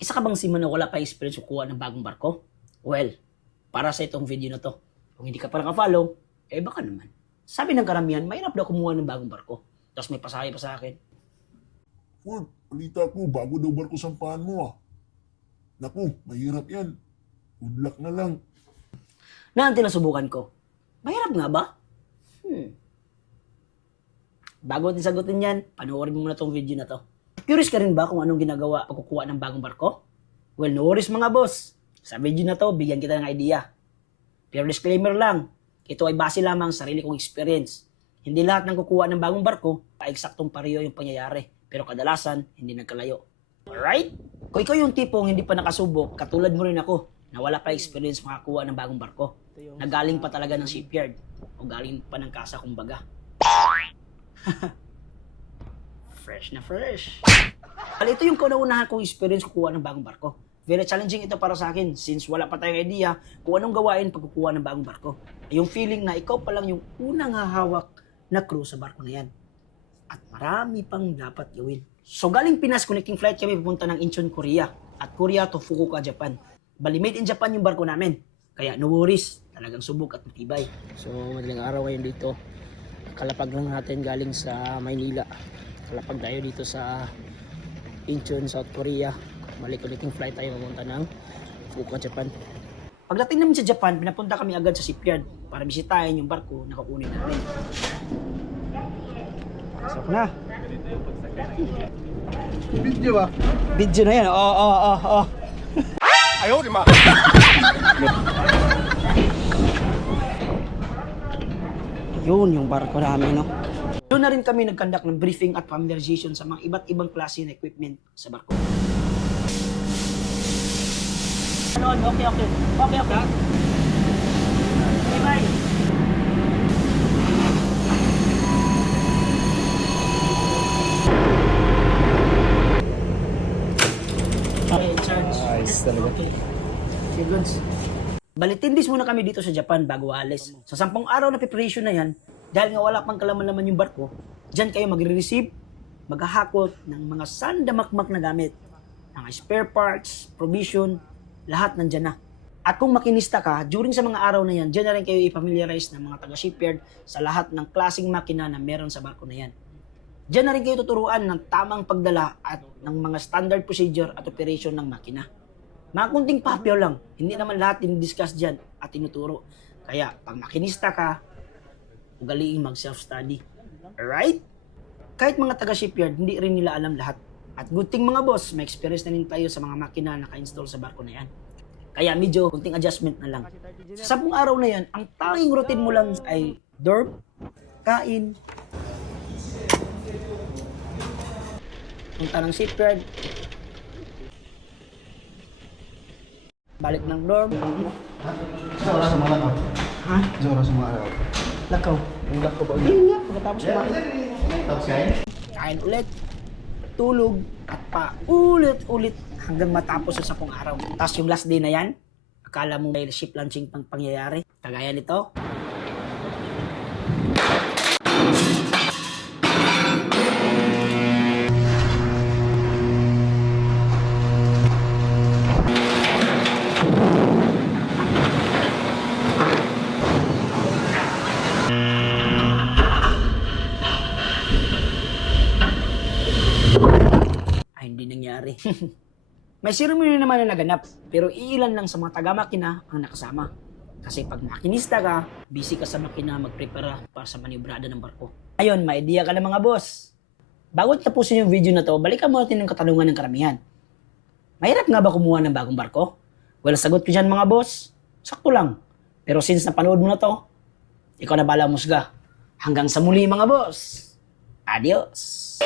Isa ka bang seaman na wala pa experience kukuha ng bagong barko? Well, para sa itong video na to, kung hindi ka pa naka-follow, baka naman. Sabi ng karamihan, mahirap daw kumuha ng bagong barko. Tapos may pasahe pa sa akin. Ford, balita ko, bago daw barko sampahan mo ah. Naku, mahirap yan. Good luck na lang. Na ang tinasubukan ko, mahirap nga ba? Bago natin sagutin yan, panoorin mo muna tong video na to. Curious ka rin ba kung anong ginagawa pag kukuha ng bagong barko? Well, no worries mga boss. Sa video na to, bigyan kita ng idea. Pero disclaimer lang, ito ay base lamang sa sarili kong experience. Hindi lahat ng kukuha ng bagong barko, pa-eksaktong pareho yung pangyayari. Pero kadalasan, hindi nagkalayo. Alright? Kung ikaw yung tipong hindi pa nakasubok, katulad mo rin ako, na wala pa experience makakuha ng bagong barko, na galing pa talaga ng shipyard, o galing pa ng kasa kumbaga. Fresh na fresh. Ito yung kaunahan kong experience kukuha ng bagong barko. Very challenging ito para sa akin since wala pa tayong idea kung anong gawain pag kukuha ng bagong barko. Yung feeling na ikaw pa lang yung unang hahawak na crew sa barko na yan. At marami pang dapat gawin. So galing Pinas, connecting flight kami pupunta ng Incheon, Korea. At Korea to Fukuoka, Japan. Bali, made in Japan yung barko namin. Kaya no worries, talagang subok at matibay. So madaling araw ngayon dito. Kalapag lang natin galing sa Maynila. Kalapag tayo dito sa Incheon, South Korea. Bali, connecting flight tayo pumunta ng Fukuoka, Japan. Pagdating namin sa Japan, pinapunta kami agad sa shipyard para bisitahin yung barko na kukunin namin. Pasok na. Video ba? Video na yan. Oo. Ayaw, di ma. Yun yung barko namin, no? Doon na rin kami nagkandak ng briefing at familiarization sa mga iba't ibang klase ng equipment sa barko. Okay. Bye. Okay, charge. Ayos talaga. Okay, goods. Balitindis muna kami dito sa Japan bago alis. Sa 10 araw na preparation na yan, dahil nga wala pang kalaman-laman yung barko, dyan kayo magre-receive, maghahakot ng mga sandamakmak na gamit. Mga spare parts, provision, lahat nandyan na. At kung makinista ka, during sa mga araw na yan, dyan na rin kayo i-familiarize ng mga taga-shipyard sa lahat ng klaseng makina na meron sa barko na yan. Dyan na rin kayo tuturuan ng tamang pagdala at ng mga standard procedure at operation ng makina. Mga kunting papel lang, hindi naman lahat dinidiscuss dyan at tinuturo. Kaya pag makinista ka, ugaliin mag-self-study. Alright? Kahit mga taga-shipyard, hindi rin nila alam lahat. At good thing mga boss, may experience na rin tayo sa mga makina na naka-install sa barko na yan. Kaya medyo kunting adjustment na lang. Sa 10 araw na yan, ang tanging routine mo lang ay dorm, kain, punta ng shipyard, balik ng dorm. Sa oras sa mga araw. Ha? Sa oras sa mga araw. Lakaw. Ang lakaw ba? Hindi nga, pagkatapos kumain. Tapos kain? Kain ulit, tulog, at paulit-ulit hanggang matapos sa 10 araw. Tapos yung last day na yan, akala mo may ship launching pang pangyayari. Kagaya nito. Ay, hindi nangyari. May ceremony naman na naganap, pero iilan lang sa mga taga-makina ang nakasama. Kasi pag makinista ka, busy ka sa makina magprepara para sa maniobrada ng barko. Ayun, may idea ka na mga boss. Bago tapusin yung video na to, balikan mo natin yung katanungan ng karamihan. Mahirap nga ba kumuha ng bagong barko? Well, sagot ko dyan mga boss, sakto lang. Pero since napanood mo na to, ikaw na bala musga. Hanggang sa muli mga boss. Adios!